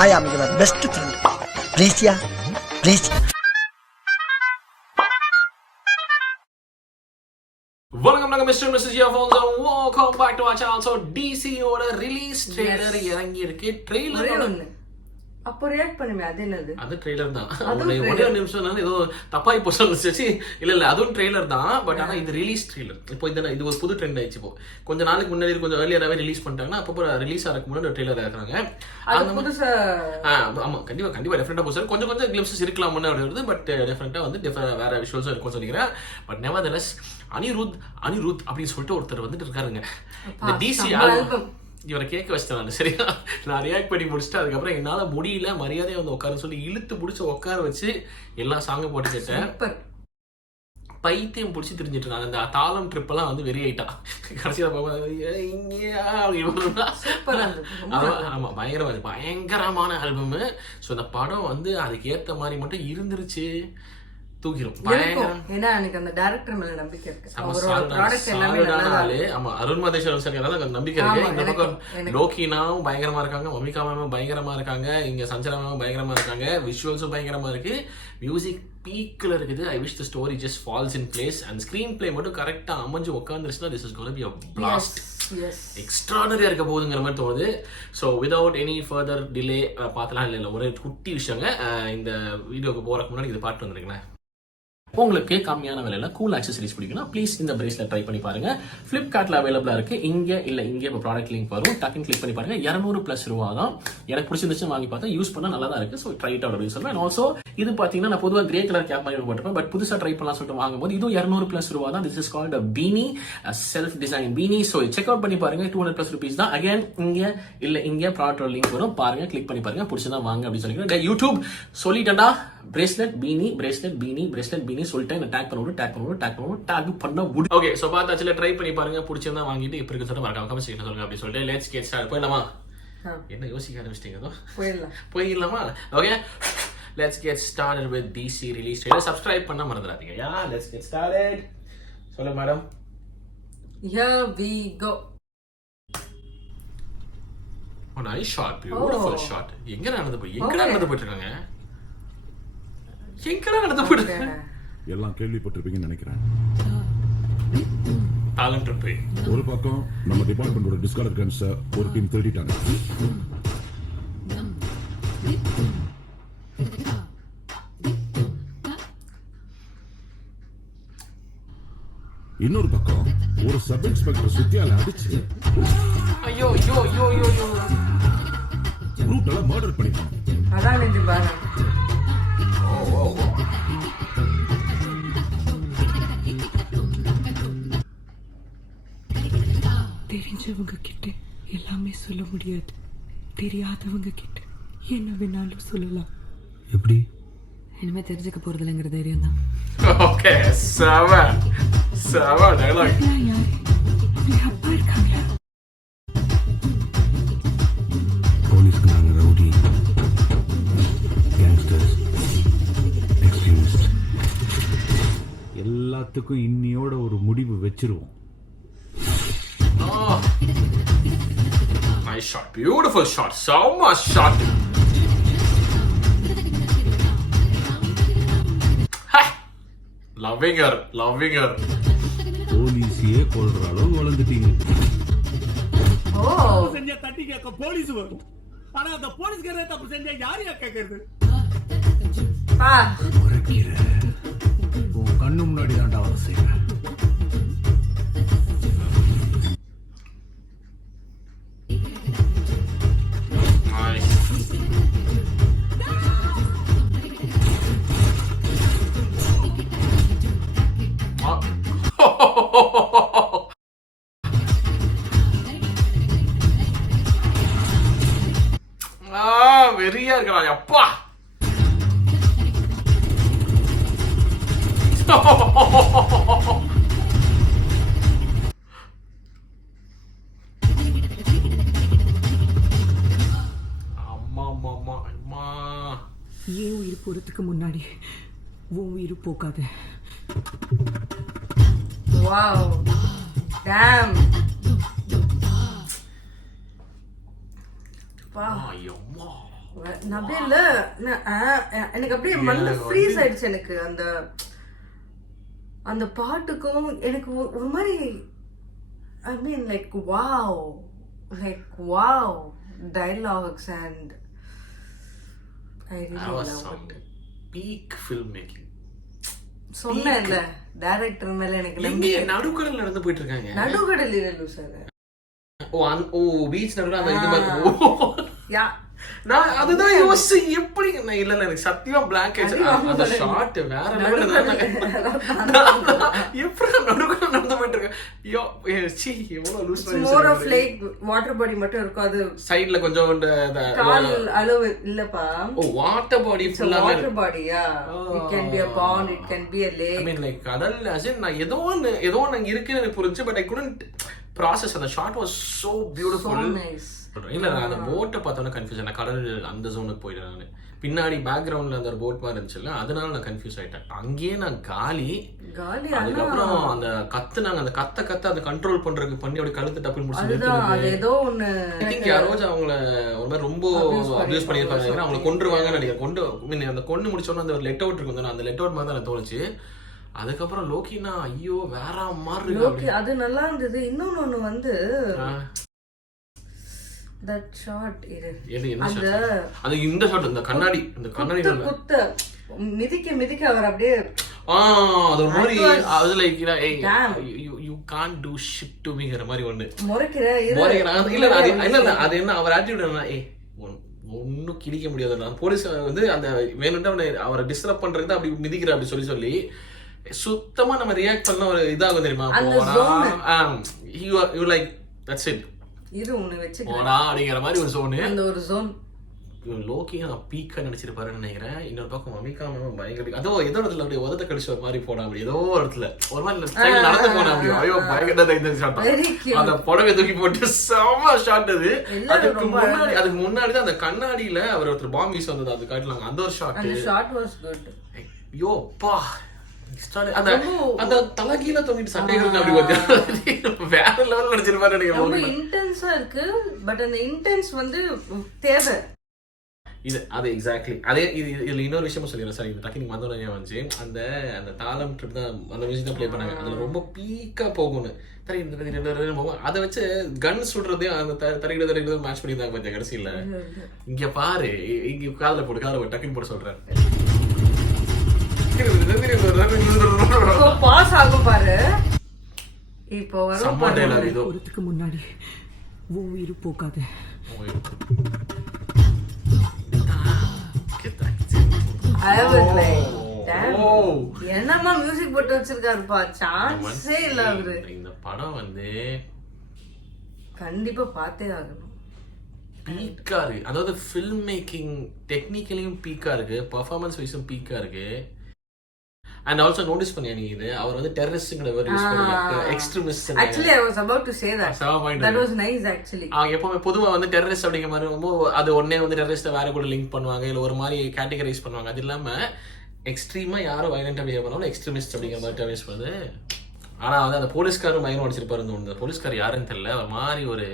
I am your best friend. Please, yeah. Please. வணக்கம் நாங்க mister missus ஜியோஃபோன்ஸ் and welcome back to our channel. So DC ஓட release trailer இறங்கி இருக்கு. Trailer ஒன்னு அப்போ ரியாக்ட் பண்ணுமே, அது என்னது? அது ட்ரெய்லர் தான். ஒரே ஒரு நிமிஷம் நான் ஏதோ தப்பாய் போச்சு இல்ல அதுவும் ட்ரெய்லர் தான். பட் ஆனா இது ரிலீஸ் ட்ரெய்லர். இப்போ இது ஒரு புது ட்ரெண்ட் ஆயிடுச்சு. இப்போ கொஞ்ச நாளுக்கு முன்னாடி கொஞ்சம் ஏர்லியராகவே ரிலீஸ் பண்ணிட்டாங்கன்னா அப்போ ரிலீஸ் ஆகிறதுக்கு முன்னாடி ஒரு ட்ரெய்லர் இறக்குறாங்க. அது புதுசா ஆமா கண்டிப்பா டெஃபினட்டா புதுசா கொஞ்சம் கிளிம்ஸஸ் இருக்கலாம் முன்னாடி வருது. பட் டெஃபினட்டா வந்து வேற விஷுவல்ஸும் இருக்கும் சொல்லிக்கிறேன். பட் நெவர்தெலஸ் அனிருத் அப்படின்னு சொல்லிட்டு ஒருத்தர் வந்துட்டு இருக்காருங்க. இந்த டிசி ஆல்பம் இவரை கேட்க வச்சிட்டேன். சரியா, நான் ரியாக்ட் பண்ணி முடிச்சுட்டு அதுக்கப்புறம் என்னால முடியல, மரியாதையை வந்து உட்கார சொல்லி இழுத்து பிடிச்சி உட்கார வச்சு எல்லா சாங்கும் போட்டு கேட்டேன். பைத்தியம் பிடிச்சி தெரிஞ்சிட்டு இருக்காங்க. அந்த தாளம் ட்ரிப் எல்லாம் வந்து வெறி ஆயிட்டா. கடைசியில் ஆமா பயங்கரமான ஆல்பம். ஸோ இந்த படம் வந்து அதுக்கு ஏற்ற மாதிரி மட்டும் இருந்துருச்சு. தூக்கிரும். ஏன்னா எனக்கு அந்த டைரக்டர் மேல நம்பிக்கை இருக்கு. ஆமா, அருண் மாதேஸ்வரன் சார் எனக்கு நம்பிக்கை இருக்கு. இந்த பக்கம் லோகினாவும் பயங்கரமா இருக்காங்க, மம்மிகா மேமும் பயங்கரமா இருக்காங்க, இங்க சஞ்சனா மேமும் பயங்கரமா இருக்காங்க, விஷுவல்ஸும் பயங்கரமா இருக்கு, மியூசிக் பீக்ல இருக்குது. I wish the story just falls in place and screenplay மட்டும் கரெக்டா அமைஞ்சு உட்காந்துருச்சுன்னா this is gonna be a blast. எக்ஸ்ட்ரானரியா இருக்க போகுதுங்கிற மாதிரி தோணுது. So without any further delay பார்த்தலாம். இல்லை ஒரே குட்டி விஷயங்க. இந்த வீடியோக்கு போறதுக்கு முன்னாடி இது பாட்டு வந்துருங்களேன். உங்களுக்கு கம்மியான விலையில கூல் ஆக்சசரிஸ் பிடிக்கும்னா ப்ளீஸ் இந்த பிரேஸ்லெட் ட்ரை பண்ணி பாருங்க. பிளிப்கார்ட்ல அவைலபிளா இருக்கு. இங்க இப்போ ப்ராடக்ட் லிங்க் வரும், டக்குன்னு கிளிக் பண்ணி பாருங்க. 200+ ரூபா தான். எனக்கு பிடிச்சிருந்துச்சு, வாங்கி பார்த்தா யூஸ் பண்ணா நல்லா தான் இருக்கு. ஸோ ட்ரை இட் அவுட் அப்படின்னு சொல்றேன். அண்ட் ஆல்சோ இது பாத்தீங்கன்னா நான் பொதுவாக கிரே கலர் கேப் மாதிரி போட்டிருப்பேன். பட் புதுசா ட்ரை பண்ணலாம் சொல்லிட்டு வாங்கும்போது இதுவும் 200+ ரூபா தான். This is called a பீனி, self design பீனி. So check out பண்ணி பாருங்க. 200+ rupees தான். அகைன் இங்க ப்ராடக்ட் லிங்க் வரும், பாருங்க, கிளிக் பண்ணி பாருங்க, பிடிச்சதான் வாங்க அப்படின்னு சொல்லிக்கிறேன். யூடியூப் சொல்லிட்டேன்டா, பிரேஸ்லெட் பீனி சொல்லிட்டேன். டேக் பண்ண விடு. ஓகே, சோ பார்த்தாச்சுல, ட்ரை பண்ணி பாருங்க, பிடிச்சிருந்தா வாங்கிட்டு இப்ப இருக்க சொல்ல மறக்காம கமெண்ட் செக்ஷன்ல சொல்லுங்க அப்படி சொல்லிட்டு லெட்ஸ் கெட் ஸ்டார்ட். போயிடலாமா? என்ன யோசிக்க ஆரம்பிச்சிட்டீங்க? போயிடலாமா? Okay, let's get started with DC release trailer. Subscribe பண்ண மறந்துடாதீங்க. Let's get started. சொல்லுங்க madam. Here we go. Oh, nice shot, beautiful shot. எங்க நடந்து போயிட்டு இருக்காங்க? எல்லாம் கேள்விப்பட்டிருப்பீங்கன்னு நினைக்கிறேன். தாளம் ட்ரிப். ஒரு பக்கம் நம்ம டிபார்ட்மெண்டோட டிஸ்கார்டட் கன்ஸ் ஒரு டீம் திருடிட்டாங்க. இன்னொரு பக்கம் ஒரு சப் இன்ஸ்பெக்டர் சுத்தியால அடிச்சு ஐயோ ரூட்ல மர்டர் பண்ணிட்டாங்க. அதான் நிஜ பாரு. தெரிஞ்சவங்க கிட்ட எல்லாமே சொல்ல முடியாது, தெரியாதவங்க கிட்ட என்ன வேணாலும் சொல்லலாம். எப்படி? இனிமே தெரிஞ்சுக்க போறதில்லைங்கிற தைரியம் தான். ஓகே, சவா டயலாக். அப்பா இருக்காங்களா? போலீஸ்க்கு நாங்க ரவுடி, கேங்ஸ்டர்ஸ், எக்ஸ்ட்ரீமிஸ்ட் எல்லாத்துக்கும் இன்னியோட ஒரு முடிவு வச்சிருவோம். Nice shot, beautiful shot, so much shot. Loving her. போலீஸையே கொல்ற அளவு வளர்ந்துட்டீங்க. செஞ்ச தட்டி கேட்க போலீஸ் வரும். ஆனா அந்த போலீஸ்காரே தப்பு செஞ்சா யாரையா கேட்கறது? முறைக்கிற உன் கண்ணு முன்னாடி தாண்டா வர செய்வேன். வெறியா இருக்கிறான் அப்பா. அம்மா ஏன் உயிர் போறதுக்கு முன்னாடி உன் உயிர் போகாது. Wow. Damn. Wow. Wow. நபில எனக்கு அப்படியே மண்ணில் ஃப்ரீஸ் ஆயிடுச்சு. எனக்கு அந்த அந்த பாட்டுக்கும் எனக்கு ஒரு மாதிரி I mean like wow dialogues and I really love peak film making. சொன்னேன்ல டைரக்டர் மேல எனக்கு இங்க நடுக்கடல் நடந்து போயிட்டு இருக்காங்க. நடுக்கடல் இல்ல சார். ஓ பீச் நடுவுல அந்த இது மாதிரி. யா நான் அதுதான் யோசிச்சு எப்படி நான் இல்ல எனக்கு சத்தியமா பிளாங்க் ஆயிடுச்சு. அந்த ஷாட் வேற லெவல்ல எப்படி நடுக்கடல் நடந்து போயிட்டு இருக்கு. ஐயோ சி எவ்வளவு லூஸ் மோர் ஆஃப் லைக் வாட்டர் பாடி மட்டும் இருக்கும். அது சைடுல கொஞ்சம் கால் அளவு இல்லப்பா. ஓ வாட்டர் பாடி ஃபுல்லா வாட்டர் பாடியா. It can be a pond, it can be a lake. I mean like கடல் as in நான் ஏதோ ஒன்னு அங்க இருக்குன்னு எனக்கு புரிஞ்சு. But I couldn't process. அந்த shot was so beautiful. So nice. இல்ல நான் அந்த போட்டை பார்த்தோன்னே கன்ஃபியூஸ் ஆனேன். கடல் அந்த ஜோனுக்கு போயிட்டேன் நான். பின்னாடி பேக்ரவுண்ட்ல அந்த ஒரு போட் மாதிரி இருந்துச்சுல்ல, அதனால நான் கன்ஃபியூஸ் ஆயிட்டேன். அங்கேயே நான் காலி. அதுக்கப்புறம் அந்த கத்துனாங்க, அந்த கத்த அந்த கண்ட்ரோல் பண்றதுக்கு பண்ணி அப்படி கழுத்து டப்புன்னு முடிச்சு ஏதோ ஒண்ணு யாரோஜ் அவங்கள ஒரு மாதிரி ரொம்ப அபியூஸ் பண்ணியிருப்பாங்க. அவங்களை கொன்றுவாங்கன்னு நினைக்கிறேன். அந்த கொண்டு முடிச்சோன்னா அந்த ஒரு லெட் அவுட் இருக்கும், அந்த லெட் அவுட் மாதிரி தான் தோணுச்சு. அதுக்கப்புறம் லோக்கினா ஐயோ வேற மாதிரி இருக்கு. அது நல்லா இருந்தது. இன்னொன்னு வந்து that shot அந்த இந்த ஷாட் இந்த கண்ணாடி குத்த மிதிக்க அவர் அப்படியே அது ஒரு மாதிரி அது like you can't do shit to meங்கற மாதிரி ஒண்ணு முறைக்கிறான். இல்ல அது என்ன அவர் ஆட்டிட்யூட் என்ன, ஒன்னும் கிழிக்க முடியாது. நான் போலீஸ் வந்து அந்த வேணும்ட்டு அவரை டிஸ்டர்ப் பண்றது அப்படி மிதிக்கிற அப்படி சொல்லி சுத்தமா நம்ம ரியாக்ட் பண்ண ஒரு இதாகும் தெரியுமா. you like that's it. இது ஒண்ணு வெச்சுக்கறேன் அப்படிங்கிற மாதிரி ஒரு ஜோன். அந்த ஒரு ஜோன் லோக்கி நான் பீக்கா நினைச்சிருப்பாருன்னு நினைக்கிறேன். இன்னொரு பக்கம் மமிகா பயங்கர அதோ ஏதோ இடத்துல அப்படியே உதட்ட கழிச்சு ஒரு மாதிரி போனா அப்படி ஏதோ இடத்துல ஒரு மாதிரி நடந்து போனா அப்படி ஐயோ பயங்கர ஷாட். அந்த புடவை தூக்கி போட்டு செம ஷாட் அது. அதுக்கு முன்னாடி தான் அந்த கண்ணாடியில அவர் ஒருத்தர் பாம்பு வீச வந்தது அது காட்டலாங்க. அந்த ஒரு ஷாட் வாஸ் குட். ஐயோ பா அந்த தலகீழ தொங்கிட்டு சண்டைகள் அப்படி வேற லெவல்ல நடிச்சிருப்பாரு. ரொம்ப இன்டென்ஸா இருக்கு. பட் அந்த இன்டென்ஸ் வந்து தேவை இது அது எக்ஸாக்ட்லி அதே. இதுல இன்னொரு விஷயமும் சொல்லிடுறேன் சார். இந்த டக்கிங் வந்தோடனே வந்துச்சு அந்த அந்த தாளம் ட்ரிப் தான் அந்த மியூசிக் தான் ப்ளே பண்ணாங்க. அதுல ரொம்ப பீக்கா போகணும் போகும். அதை வச்சு கன் சுடுறதையும் அந்த தரையிட மேட்ச் பண்ணியிருந்தாங்க கொஞ்சம் கடைசியில. இங்க பாரு, இங்க காதல போட்டு டக்குன்னு போட்டு சொல்றேன். பாஸ் ஆகும் பாரு. இப்போ வரும் போறதுக்கு முன்னாடி உயிர் போகாது. என்னமா மியூசிக் போட்டு வச்சிருக்காருப்பா. சான்ஸே இல்ல அவரு. இந்த படம் வந்து கண்டிப்பா பார்த்தே ஆகணும். பீக்கா இருக்கு. அதாவது ஃபில்ம் மேக்கிங் டெக்னிக்கலியும் பீக்கா இருக்கு, பெர்ஃபார்மன்ஸ் வைஸும் பீக்கா இருக்கு. And also notice பண்ணியா நீ இது அவர் வந்து டெரரிஸ்ட்ங்கற வேர்ட் யூஸ் பண்ணாங்க. Extremist. Actually I was about to say that. That was nice actually. எப்பவுமே பொதுவா வந்து டெரரிஸ்ட் அப்படிங்கிற மாதிரி ரொம்ப அது ஒண்ணே வந்து டெரரிஸ்ட வேற கூட லிங்க் பண்ணுவாங்க, இல்ல ஒரு மாதிரி கேட்டகரைஸ் பண்ணுவாங்க. அது இல்லாம எக்ஸ்ட்ரீமா யாரோ வயலண்டா பிஹேவ் பண்ணாலும் எக்ஸ்ட்ரீமிஸ்ட் அப்படிங்கிற மாதிரி டெரரிஸ்ட் பண்ணுது. ஆனா வந்து அந்த போலீஸ்காரர் பயங்கரம் அடிச்சிருப்பாரு. இந்த போலீஸ்கார் யாருன்னு தெரியல, ஒரு மாதிரி ஒரு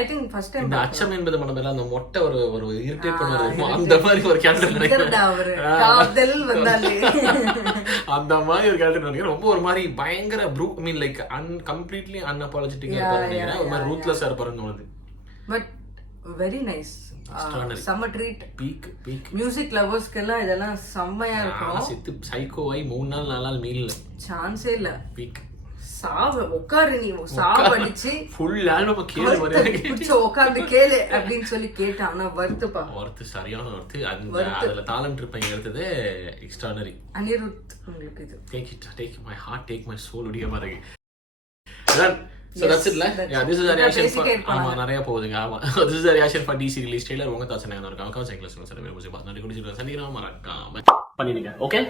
I think first time இந்த அச்சம் என்பது மனதில அந்த மொட்டை ஒரு இரிட்டேட் பண்ணுவாரு. அந்த மாதிரி ஒரு கேரக்டர் நினைக்கிறேன். அந்த மாதிரி ஒரு கேரக்டர் நினைக்கிறேன். ரொம்ப ஒரு மாதிரி பயங்கர ஐ மீன் லைக் கம்ப்ளீட்லி அன்அப்பாலஜெட்டிக்கா இருப்பாரு நினைக்கிறேன். ஒரு மாதிரி ரூத்லெஸ்ஸா இருப்பாருன்னு தோணுது. But very nice. சம்ம ட்ரீட். பீக் மியூசிக் லவர்ஸ்க்கு எல்லாம் இதெல்லாம் செம்மையா இருக்கும். சித்து சைக்கோவை 3 நாள் 4 நாள் மீல்ல சான்ஸே இல்ல. பீக் சாவ உட்காரு நீ சாவடிச்சு ஃபுல் ஆல்பம் கேளு உட்கார்ந்து கேளு அப்படின்னு சொல்லி கேட்டான். ஆனா வர்த்து சரியான வர்த்து. அதுல தாளம் ட்ரிப் இங்க எடுத்தது எக்ஸ்ட்ரானரி. அனிருத் உங்களுக்கு இது take my heart, take my soul உடைய மாதிரி. So that's it. Yeah, this is a reaction for நிறைய போகுதுங்க. ஆமா, this is a reaction for DC release trailer. உங்க தாட்ஸ் என்ன இருக்காங்க கமெண்ட் செக்ஷன்ல சொல்லுங்க. சார் வேற முசிபா நடி குடிச்சிட்டு சந்திக்கிறோம். மறக்காம பண்ணிடுங்க. ஓகே.